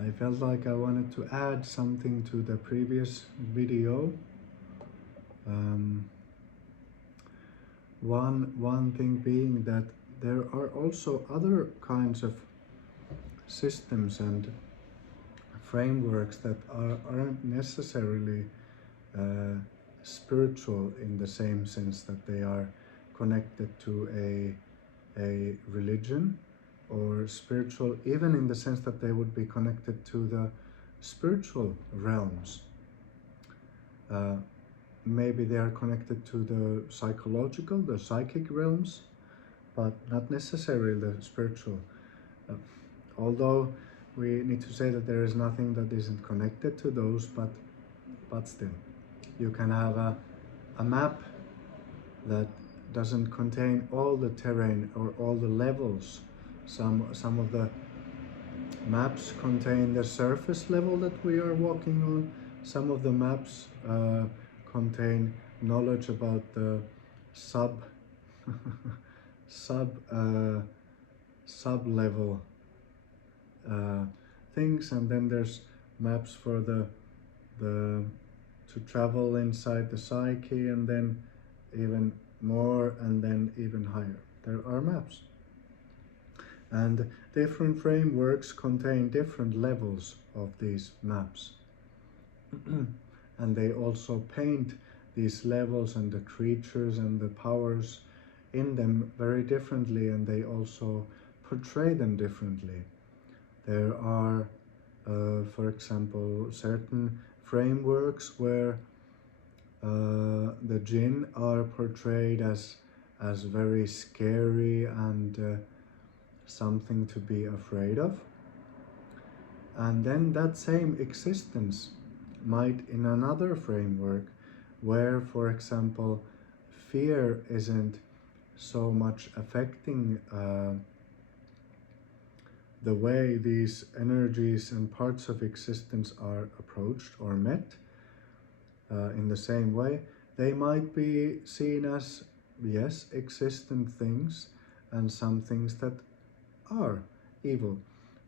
I felt like I wanted to add something to the previous video. Um, one thing being that there are also other kinds of systems and frameworks that aren't necessarily uh, spiritual in the same sense that they are connected to a religion, or spiritual even in the sense that they would be connected to the spiritual realms. Uh, Maybe they are connected to the psychological, the psychic realms, but not necessarily the spiritual. Uh, Although we need to say that there is nothing that isn't connected to those, but still, you can have a map that doesn't contain all the terrain or all the levels. Some of the maps contain the surface level that we are walking on. Some of the maps contain knowledge about the sub sub sub level uh, things, and then there's maps for the to travel inside the psyche, and then even more, and then even higher. There are maps, and different frameworks contain different levels of these maps. And they also paint these levels and the creatures and the powers in them very differently, and they also portray them differently. There are, for example, certain frameworks where the jinn are portrayed as very scary and something to be afraid of. And then that same existence might, in another framework, where, for example, fear isn't so much affecting the way these energies and parts of existence are approached or met in the same way, they might be seen as, yes, existent things, and some things that are evil.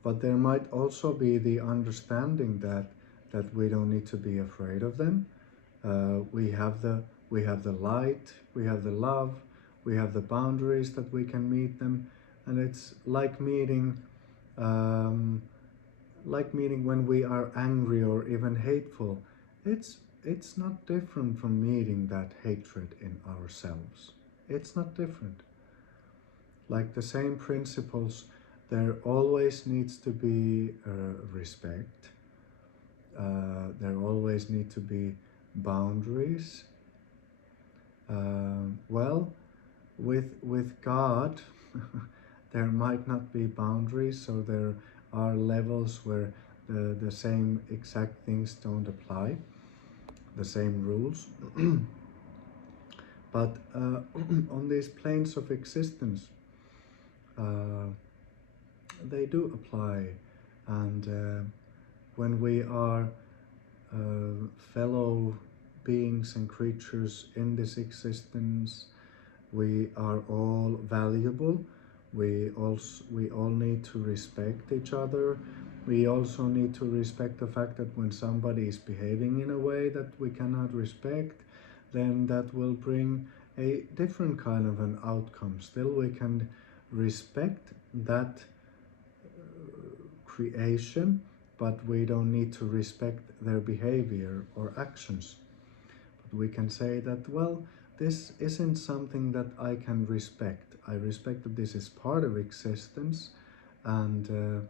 But there might also be the understanding that we don't need to be afraid of them. We have the light, we have the love, we have the boundaries that we can meet them, and it's um, like meeting when we are angry or even hateful. It's not different from meeting that hatred in ourselves. It's not different. Like the same principles, there always needs to be respect. There always need to be boundaries. Well, with God, there might not be boundaries, so there are levels where the same exact things don't apply, the same rules. But on these planes of existence, uh, they do apply, and when we are fellow beings and creatures in this existence, we are all valuable. We all need to respect each other. We also need to respect the fact that when somebody is behaving in a way that we cannot respect, then that will bring a different kind of an outcome. Still, we can respect that creation, but we don't need to respect their behavior or actions. But we can say that, well, this isn't something that I can respect. I respect that this is part of existence, and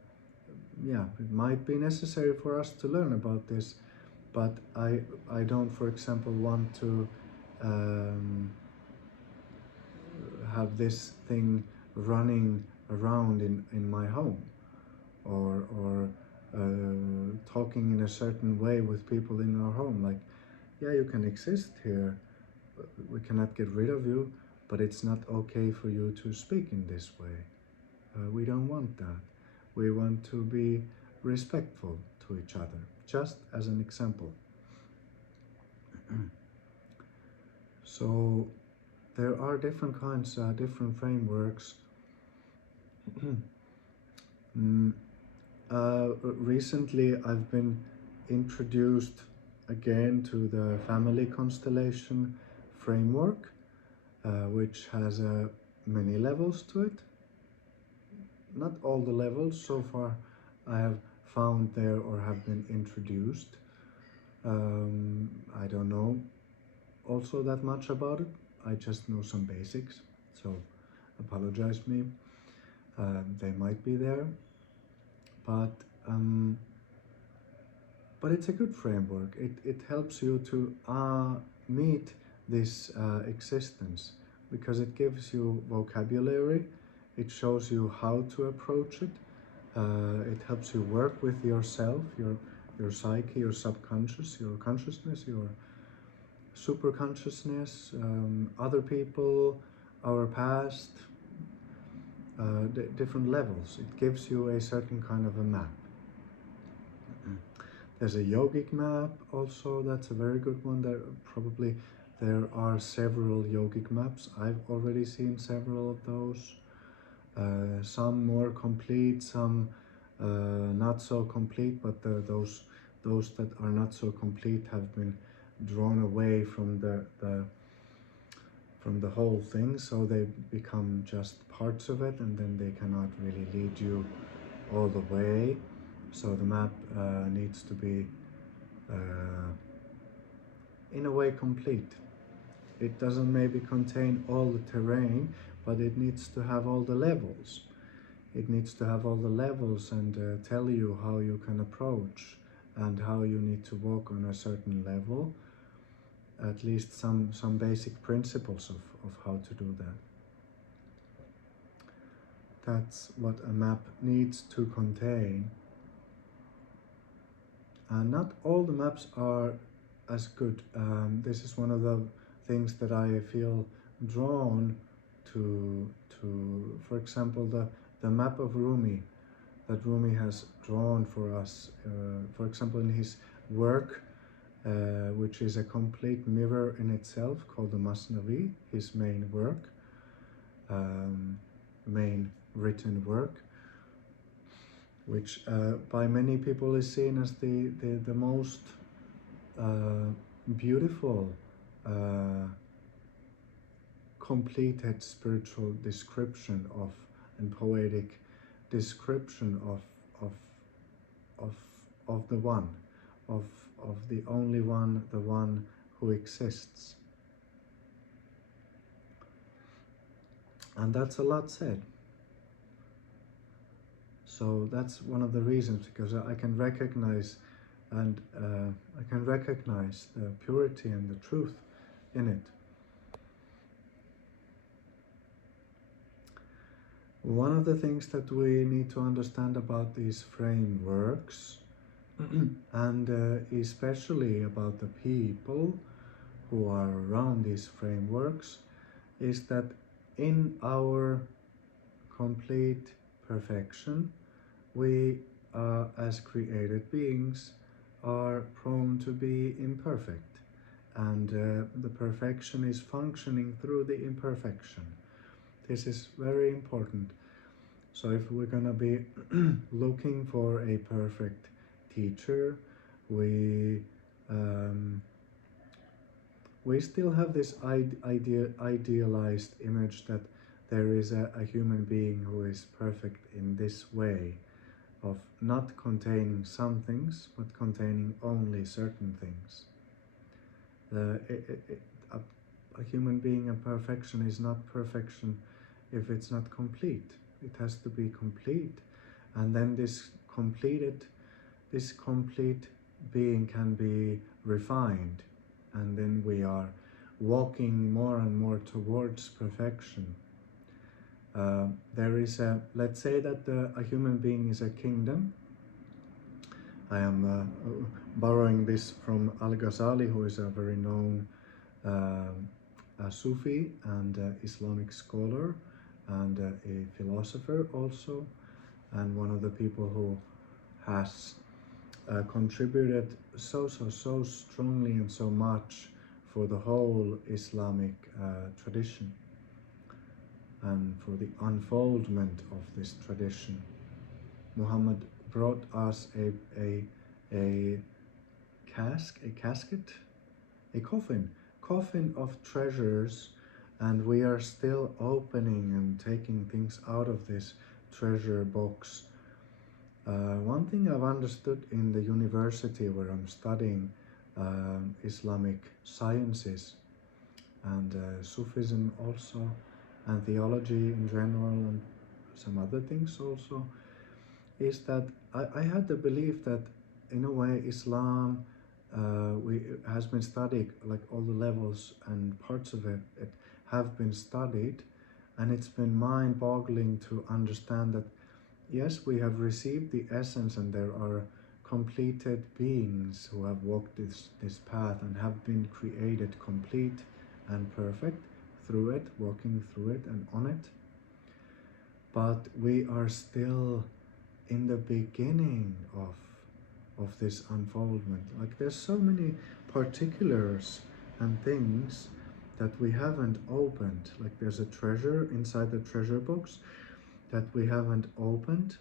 yeah, it might be necessary for us to learn about this, but I don't, for example, want to um, have this thing running around in my home, or talking in a certain way with people in our home. Like, yeah, you can exist here, we cannot get rid of you, but it's not okay for you to speak in this way. We don't want that. We want to be respectful to each other, just as an example. So there are different kinds, different frameworks. mm, Recently, I've been introduced again to the family constellation framework, which has many levels to it. Not all the levels so far I have found there or have been introduced. I don't know also that much about it. I just know some basics, so apologize me. They might be there, but um, but it's a good framework. It helps you to meet this existence because it gives you vocabulary, it shows you how to approach it, it helps you work with yourself, your psyche, your subconscious, your consciousness, your super consciousness, other people, our past, different levels. It gives you a certain kind of a map. There's a yogic map also, that's a very good one. There are several yogic maps. I've already seen several of those. Some more complete, some not so complete, but those that are not so complete have been drawn away from the whole thing, so they become just parts of it, and then they cannot really lead you all the way. So the map needs to be in a way complete. It doesn't maybe contain all the terrain, but it needs to have all the levels. It needs to have all the levels and tell you how you can approach and how you need to walk on a certain level. At least some basic principles of how to do that. That's what a map needs to contain. And not all the maps are as good. This is one of the things that I feel drawn to for example, the map of Rumi that Rumi has drawn for us. For example, in his work, which is a complete mirror in itself, called the Masnavi, his main work, main written work, which by many people is seen as the most beautiful, completed spiritual description of and poetic description of the one, of the only one, the one who exists. And that's a lot said. So that's one of the reasons, because I can recognize and I can recognize the purity and the truth in it. One of the things that we need to understand about these frameworks and especially about the people who are around these frameworks is that in our complete perfection, we as created beings are prone to be imperfect, and the perfection is functioning through the imperfection. This is very important. So if we're gonna be looking for a perfect teacher, we still have this idealized image that there is a human being who is perfect in this way, of not containing some things, but containing only certain things. A human being, a perfection is not perfection if it's not complete. It has to be complete, and then this complete being can be refined, and then we are walking more and more towards perfection. There is let's say that a human being is a kingdom. I am borrowing this from Al-Ghazali, who is a very known a Sufi and Islamic scholar and a philosopher also, and one of the people who has contributed so strongly and so much for the whole Islamic tradition and for the unfoldment of this tradition. Muhammad brought us a casket, a coffin of treasures, and we are still opening and taking things out of this treasure box. One thing I've understood in the university where I'm studying Islamic sciences and Sufism also, and theology in general, and some other things also, is that I had the belief that in a way Islam has been studied, like all the levels and parts of it have been studied, and it's been mind-boggling to understand that yes, we have received the essence, and there are completed beings who have walked this path and have been created complete and perfect through it, walking through it and on it. But we are still in the beginning of this unfoldment. Like there's so many particulars and things that we haven't opened. Like there's a treasure inside the treasure box that we haven't opened,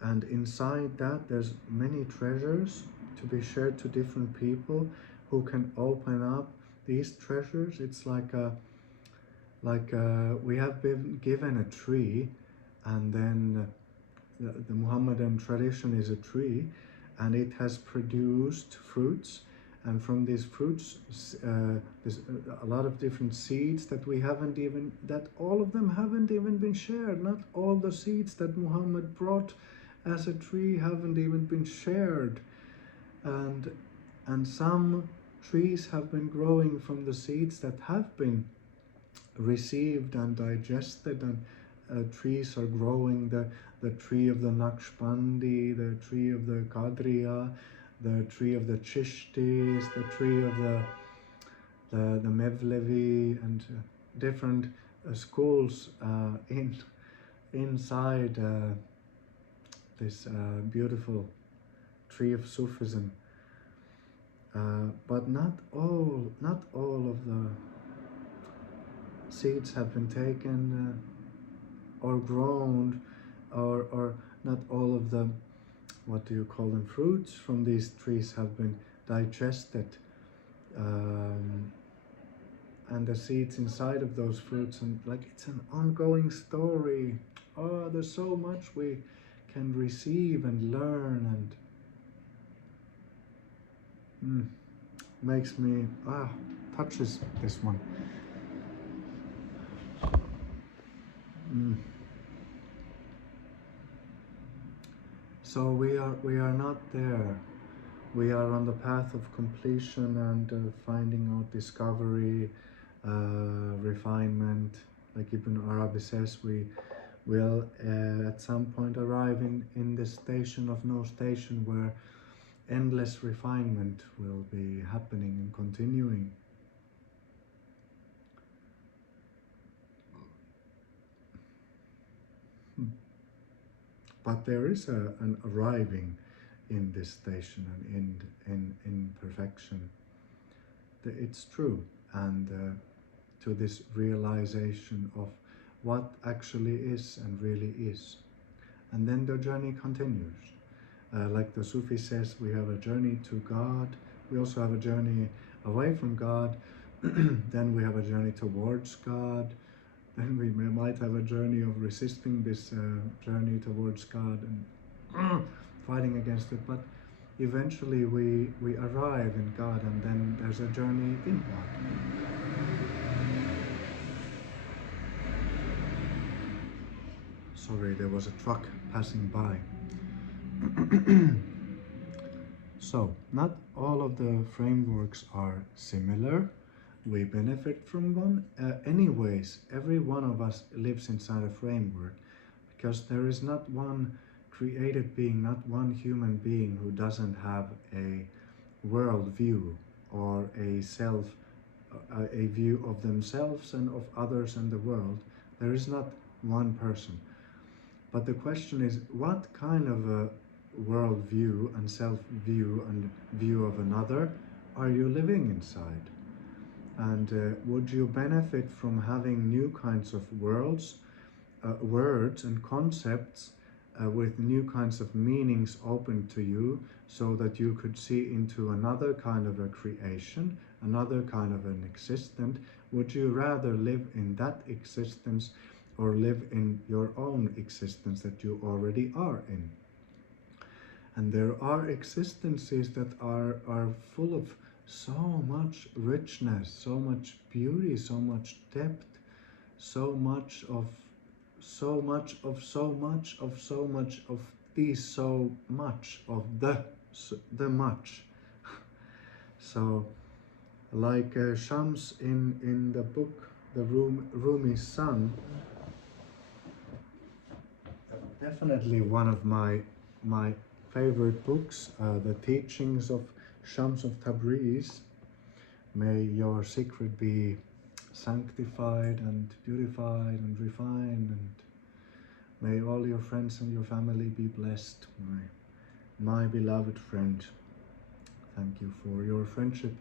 and inside that there's many treasures to be shared to different people who can open up these treasures. It's like we have been given a tree, and then the Muhammadan tradition is a tree, and it has produced fruits, and from these fruits there's a lot of different seeds that all of them haven't even been shared. Not all the seeds that Muhammad brought as a tree haven't even been shared, and some trees have been growing from the seeds that have been received and digested, and trees are growing, the tree of the Naqshbandi, the tree of the Qadriya, the tree of the Chishtis, the tree of the Mevlevi, and different schools inside this beautiful tree of Sufism. But not all of the seeds have been taken or grown, or not all of the, what do you call them, fruits from these trees have been digested, and the seeds inside of those fruits, and like it's an ongoing story. Oh, there's so much we can receive and learn, and makes me touches this one. So we are not there. We are on the path of completion and finding out, discovery, refinement. Like Ibn Arabi says, we will at some point arrive in the station of no station, where endless refinement will be happening and continuing. But there is an arriving in this station and in perfection. It's true, and to this realization of what actually is and really is. And then the journey continues. Like the Sufi says, we have a journey to God, we also have a journey away from God, then we have a journey towards God, then we might have a journey of resisting this journey towards God and fighting against it, but eventually we arrive in God, and then there's a journey in God. Sorry, there was a truck passing by. So, not all of the frameworks are similar. We benefit from one. Anyways, every one of us lives inside a framework, because there is not one created being, not one human being who doesn't have a world view or a self, a view of themselves and of others and the world. There is not one person. But the question is, what kind of a world view and self view and view of another are you living inside? And would you benefit from having new kinds of words and concepts with new kinds of meanings open to you, so that you could see into another kind of a creation, another kind of an existence? Would you rather live in that existence or live in your own existence that you already are in? And there are existences that are full of so much richness, so much beauty, so much depth, so much of so much of so much of so much of the so much of the much. So like Shams in the book The Rumi's Son, definitely one of my favorite books, the teachings of Shams of Tabriz. May your secret be sanctified and beautified and refined, and may all your friends and your family be blessed. My beloved friend, thank you for your friendship.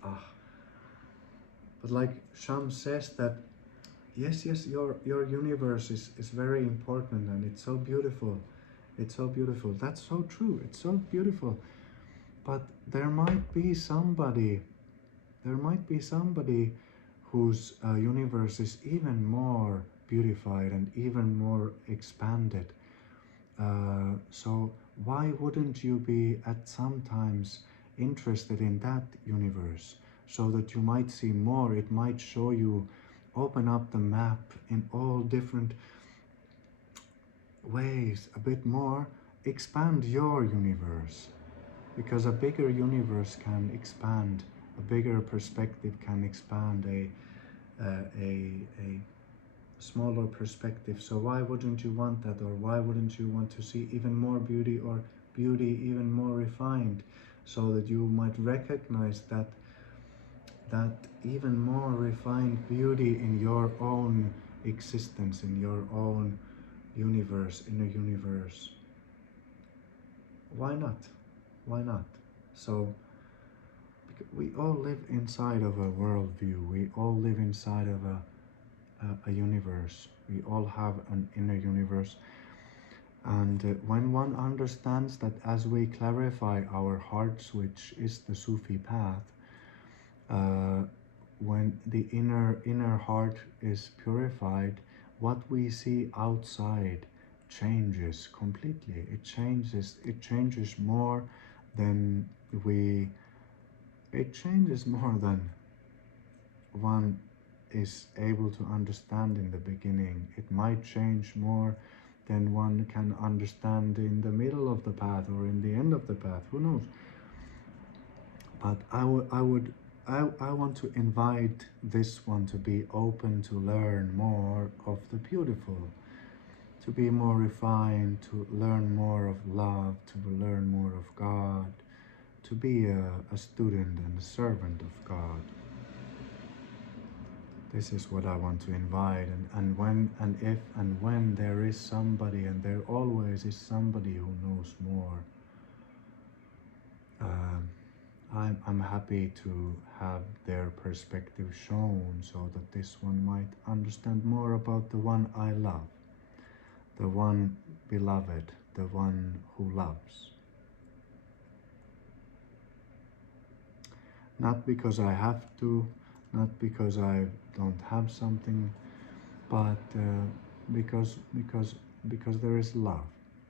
But like Shams says that, yes, your universe is very important and it's so beautiful. It's so beautiful. That's so true. It's so beautiful. But there might be somebody whose universe is even more beautified and even more expanded. So why wouldn't you be at sometimes interested in that universe, so that you might see more? It might show you, open up the map in all different ways a bit more, expand your universe, because a bigger universe can expand, a bigger perspective can expand a smaller perspective. So why wouldn't you want that? Or why wouldn't you want to see even more beauty, or beauty even more refined, so that you might recognize that even more refined beauty in your own existence, in your own universe, in a universe? Why not? Why not? So we all live inside of a worldview. We all live inside of a universe. We all have an inner universe. And when one understands that, as we clarify our hearts, which is the Sufi path, when the inner heart is purified, what we see outside changes completely. It changes more than we. It changes more than one is able to understand in the beginning. It might change more than one can understand in the middle of the path or in the end of the path. Who knows? But I want to invite this one to be open to learn more of the beautiful, to be more refined, to learn more of love, to learn more of God, to be a student and a servant of God. This is what I want to invite, and when and if and when there is somebody, and there always is somebody who knows more, I'm happy to have their perspective shown, so that this one might understand more about the one I love, the one beloved, the one who loves. Not because I have to, not because I don't have something, but because there is love,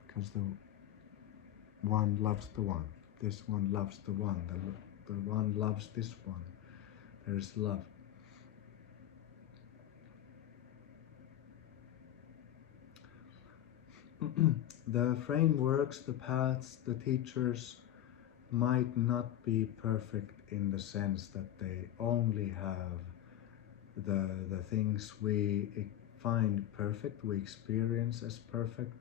because the one loves the one, this one loves the one, the one loves this one. There is love. The frameworks, the paths, the teachers might not be perfect in the sense that they only have the things we find perfect, we experience as perfect.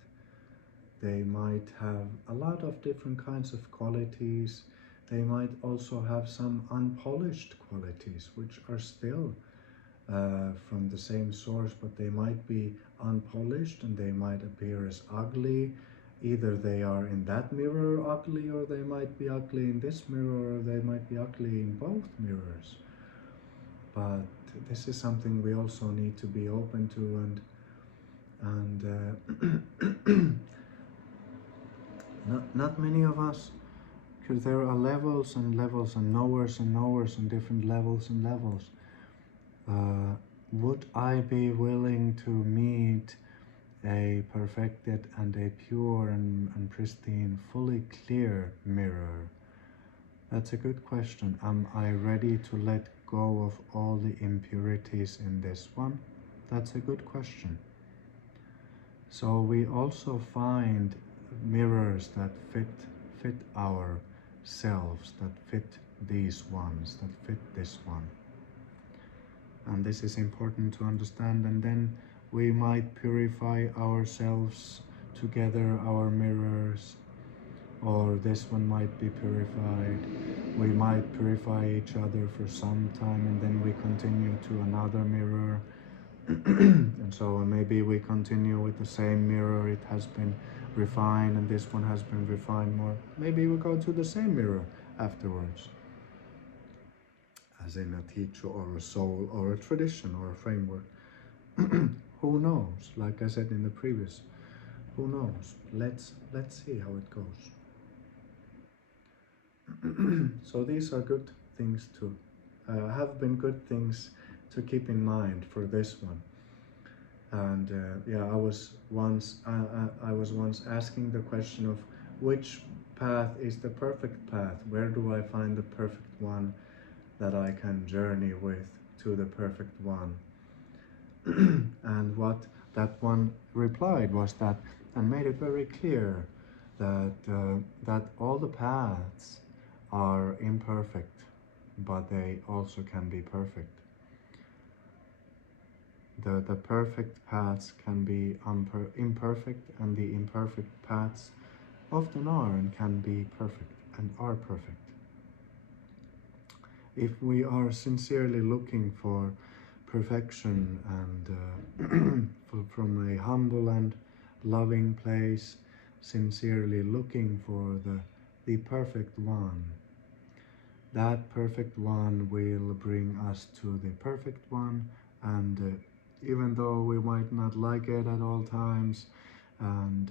They might have a lot of different kinds of qualities. They might also have some unpolished qualities, which are still from the same source, but they might be unpolished and they might appear as ugly. Either they are in that mirror ugly, or they might be ugly in this mirror, or they might be ugly in both mirrors. But this is something we also need to be open to, And not many of us, because there are levels and levels and knowers and knowers and different levels and levels. Would I be willing to meet a perfected and a pure and pristine, fully clear mirror? That's a good question. Am I ready to let go of all the impurities in this one? That's a good question. So we also find mirrors that fit our selves, that fit these ones, that fit this one. And this is important to understand, and then we might purify ourselves together, our mirrors, or this one might be purified. We might purify each other for some time, and then we continue to another mirror. And so maybe we continue with the same mirror, it has been refined, and this one has been refined more. Maybe we go to the same mirror afterwards, as in a teacher or a soul or a tradition or a framework. Who knows? Like I said in the previous, who knows? Let's see how it goes. So these are good things to have been good things to keep in mind for this one. And yeah, I was once asking the question of which path is the perfect path. Where do I find the perfect one that I can journey with to the perfect one? And what that one replied was that, and made it very clear that that all the paths are imperfect, but they also can be perfect. The perfect paths can be imperfect, and the imperfect paths often are and can be perfect and are perfect. If we are sincerely looking for perfection and from a humble and loving place, sincerely looking for the perfect one, that perfect one will bring us to the perfect one. And even though we might not like it at all times, and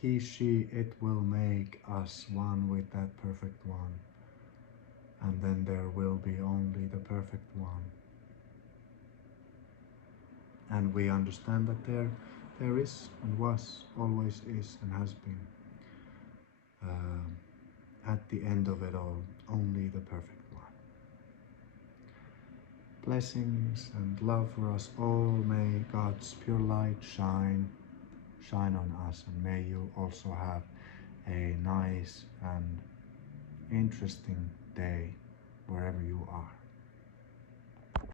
he, she, it will make us one with that perfect one. And then there will be only the perfect one. And we understand that there is and was, always is and has been, at the end of it all, only the perfect one. Blessings and love for us all. May God's pure light shine on us, and may you also have a nice and interesting day wherever you are.